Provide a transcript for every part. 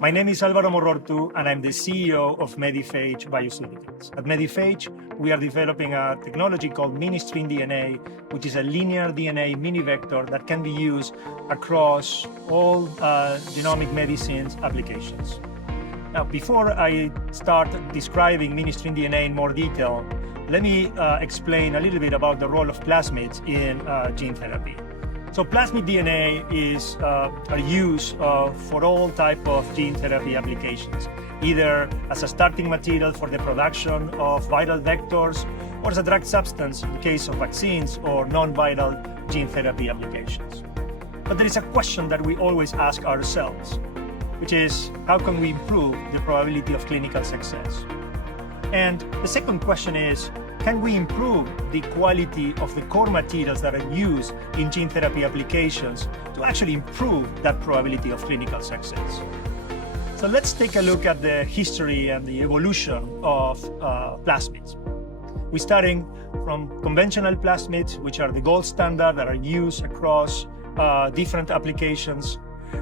My name is Alvaro Amorrortu, and I'm the CEO of Mediphage Bioceuticals. At Mediphage, we are developing a technology called mini-string DNA, which is a linear DNA mini vector that can be used across all genomic medicines applications. Now, before I start describing mini-string DNA in more detail, let me explain a little bit about the role of plasmids in gene therapy. So plasmid DNA is a use for all type of gene therapy applications, either as a starting material for the production of viral vectors or as a drug substance in case of vaccines or non-viral gene therapy applications. But there is a question that we always ask ourselves, which is, how can we improve the probability of clinical success? And the second question is, can we improve the quality of the core materials that are used in gene therapy applications to actually improve that probability of clinical success? So let's take a look at the history and the evolution of plasmids. We're starting from conventional plasmids, which are the gold standard that are used across different applications.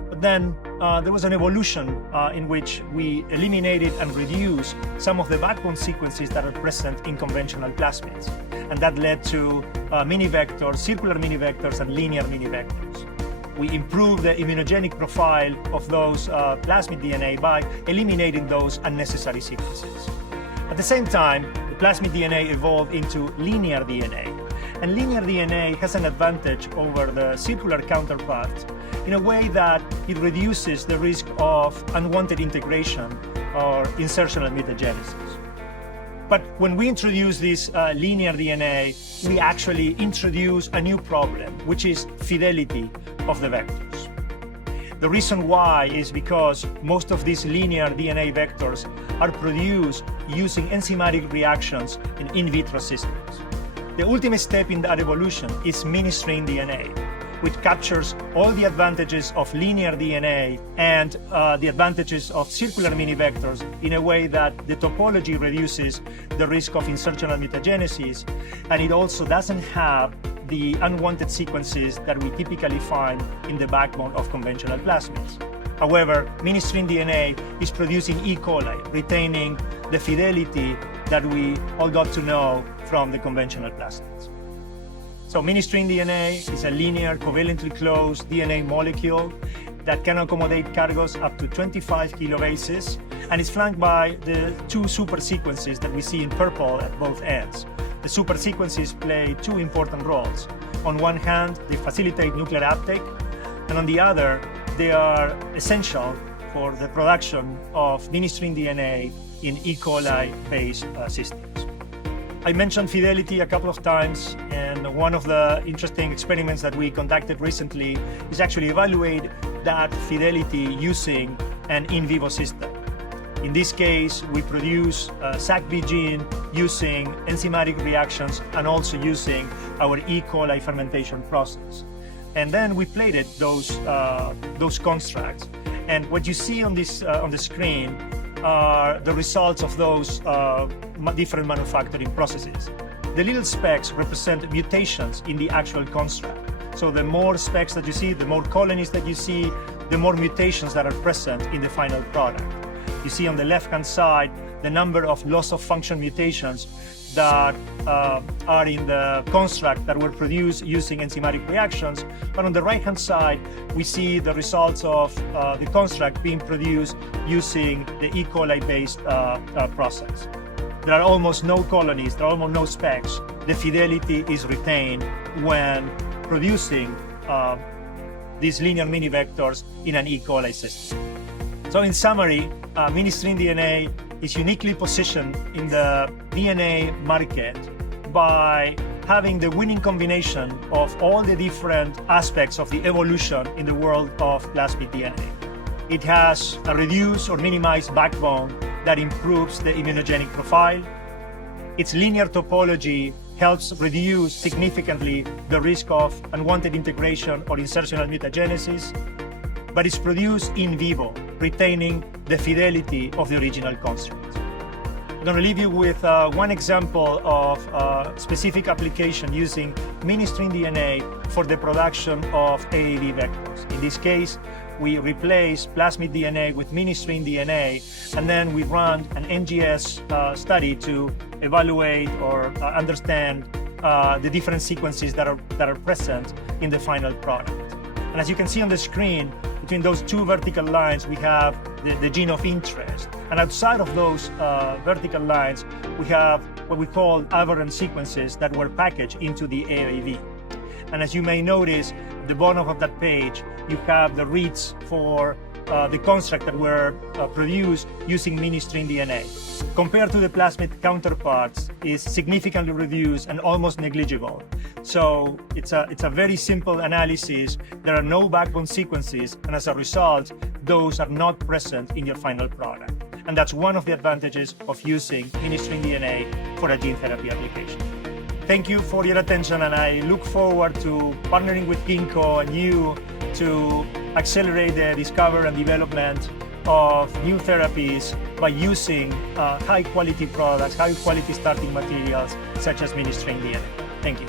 But then there was an evolution in which we eliminated and reduced some of the backbone sequences that are present in conventional plasmids. And that led to mini vectors, circular mini vectors, and linear mini vectors. We improved the immunogenic profile of those plasmid DNA by eliminating those unnecessary sequences. At the same time, the plasmid DNA evolved into linear DNA. And linear DNA has an advantage over the circular counterpart in a way that it reduces the risk of unwanted integration or insertional mutagenesis. But when we introduce this linear DNA, we actually introduce a new problem, which is fidelity of the vectors. The reason why is because most of these linear DNA vectors are produced using enzymatic reactions in vitro systems. The ultimate step in that evolution is mini-string DNA, which captures all the advantages of linear DNA and the advantages of circular mini vectors in a way that the topology reduces the risk of insertional mutagenesis, and it also doesn't have the unwanted sequences that we typically find in the backbone of conventional plasmids. However, mini-string DNA is producing E. coli, retaining the fidelity that we all got to know from the conventional plasmids. So mini-string DNA is a linear, covalently closed DNA molecule that can accommodate cargos up to 25 kilobases, and is flanked by the two super sequences that we see in purple at both ends. The super sequences play two important roles. On one hand, they facilitate nuclear uptake, and on the other, they are essential for the production of mini-string DNA in E. coli-based systems. I mentioned fidelity a couple of times, and one of the interesting experiments that we conducted recently is actually evaluate that fidelity using an in vivo system. In this case, we produce a SACB gene using enzymatic reactions and also using our E. coli fermentation process. And then we plated those constructs. And what you see on this on the screen are the results of those different manufacturing processes. The little specks represent mutations in the actual construct. So the more specks that you see, the more colonies that you see, the more mutations that are present in the final product. You see on the left-hand side the number of loss-of-function mutations that are in the construct that were produced using enzymatic reactions. But on the right-hand side, we see the results of the construct being produced using the E. coli-based process. There are almost no colonies, there are almost no specks. The fidelity is retained when producing these linear mini vectors in an E. coli system. So in summary, mini-string DNA is uniquely positioned in the DNA market by having the winning combination of all the different aspects of the evolution in the world of plasmid DNA. It has a reduced or minimized backbone that improves the immunogenic profile. Its linear topology helps reduce significantly the risk of unwanted integration or insertional mutagenesis, but it's produced in vivo, retaining the fidelity of the original construct. I'm going to leave you with one example of a specific application using mini-string DNA for the production of AAV vectors. In this case, we replace plasmid DNA with mini-string DNA, and then we run an NGS study to evaluate or understand the different sequences that are present in the final product. And as you can see on the screen, between those two vertical lines, we have the gene of interest. And outside of those vertical lines, we have what we call aberrant sequences that were packaged into the AAV. And as you may notice, at the bottom of that page, you have the reads for the construct that were produced using mini-string DNA. Compared to the plasmid counterparts, is significantly reduced and almost negligible. So it's a very simple analysis. There are no backbone sequences, and as a result, those are not present in your final product. And that's one of the advantages of using mini-string DNA for a gene therapy application. Thank you for your attention, and I look forward to partnering with Ginkgo and you to accelerate the discovery and development of new therapies by using high-quality products, high-quality starting materials such as mini-string DNA. Thank you.